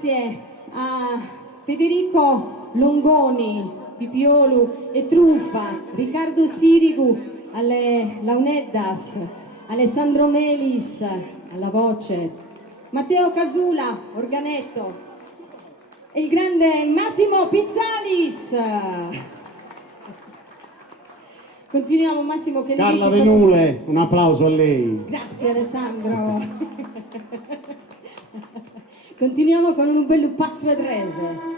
grazie a Federico Longoni, Pipiolu e Truffa, Riccardo Sirigu alle Launeddas, Alessandro Melis alla voce, Matteo Casula, organetto, e il grande Massimo Pizzalis. Continuiamo, Massimo, che Carla Venule, un applauso a lei. Grazie Alessandro. Continuiamo con un bel passo adrese.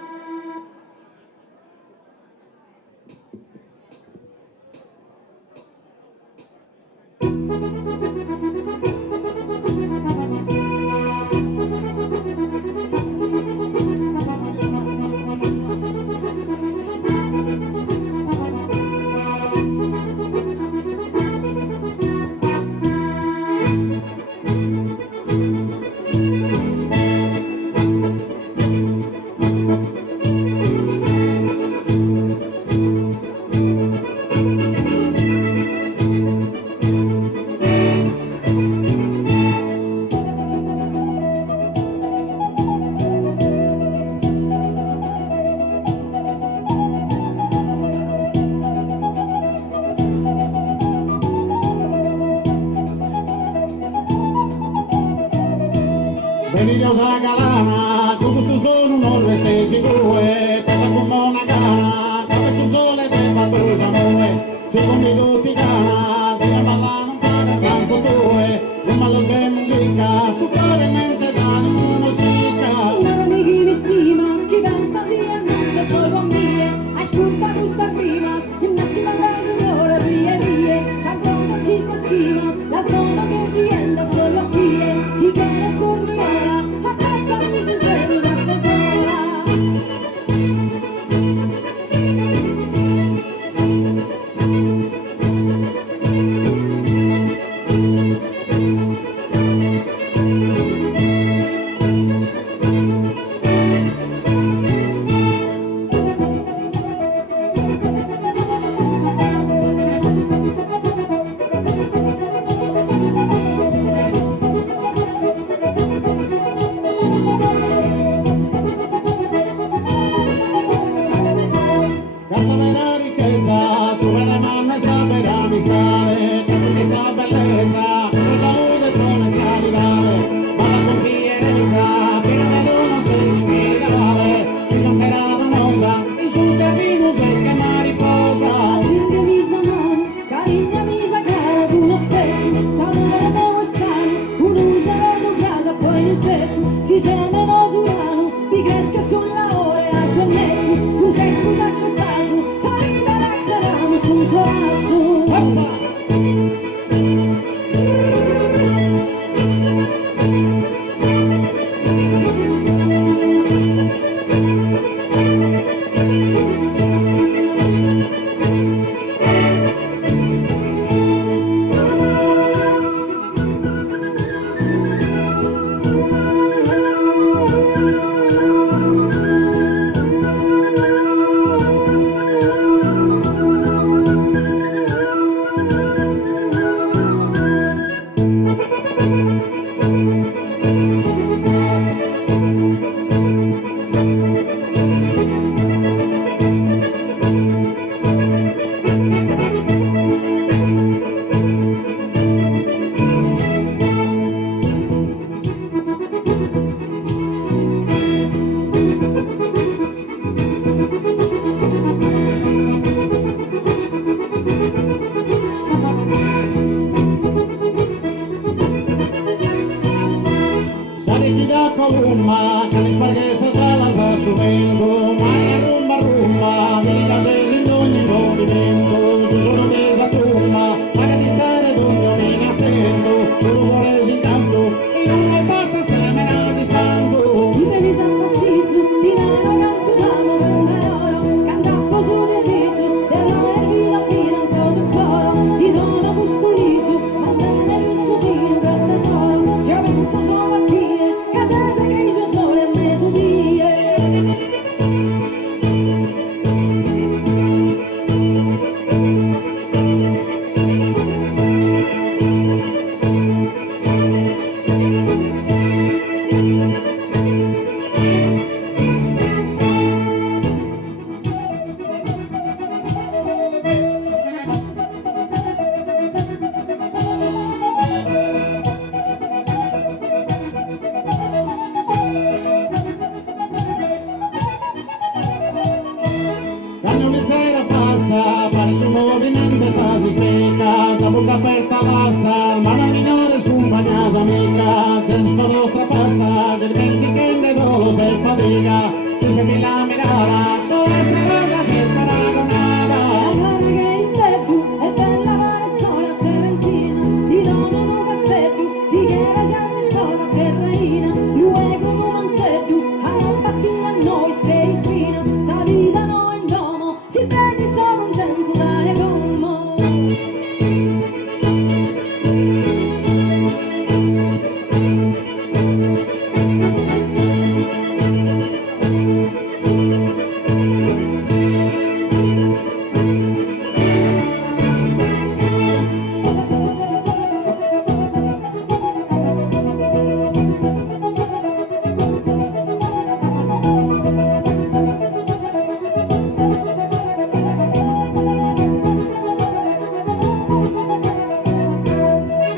Benigno Zagalana, con questo sono non resti sicure, per la buona gana, come sul sole del Barbarossa noi, secondo tutti gana, se la balla non paga tanto due, non malo se non dica, superiormente da non musica. Una amici mi stima, schivenza di mente, solo a mie, hai sfrutta gusta primas, una schima da signora, rie, san cosa schifas, la zona che si enda solo aquí, si quiere scorrere. solo trapassa, del dimentiquen de dolo se fatiga, siempre mi la mirada, solo esa cosa si es paragonada. La cara che stai più è bella ma è sola seventina, ti dono un castello, si chiede siamo sposa sferraina, lui con un mantello, a non partire a noi sei spina, sa vita no in domo, si vede solo un vento da colmo.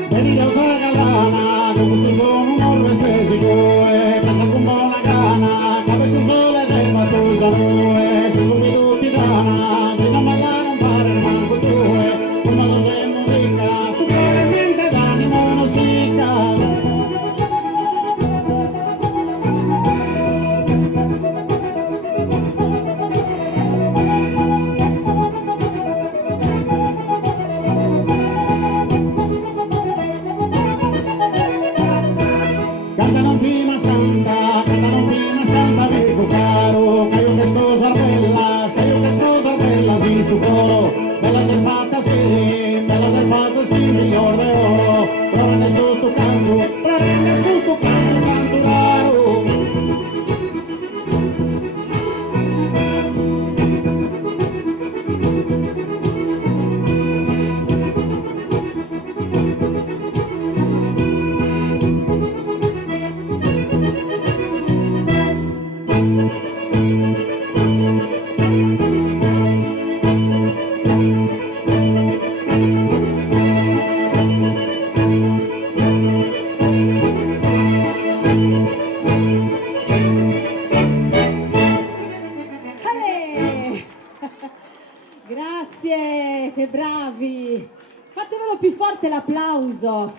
Venire a usare lana, con questo sono un orlo estesico, e pensa con buona gana, che avessi un sole del fattusano, e se tu mi tutti dana, fino a ballare non fare manco tue, come lo sei musica, superiormente d'animo non sicca. Cantano prima santa, amico caro, che io che sposa bella, si su coro, bella del fatta sì, bella del fatto sì, miglior de oro, però ne sto sto canto raro. Ale! Grazie, che bravi! Fatevelo più forte l'applauso!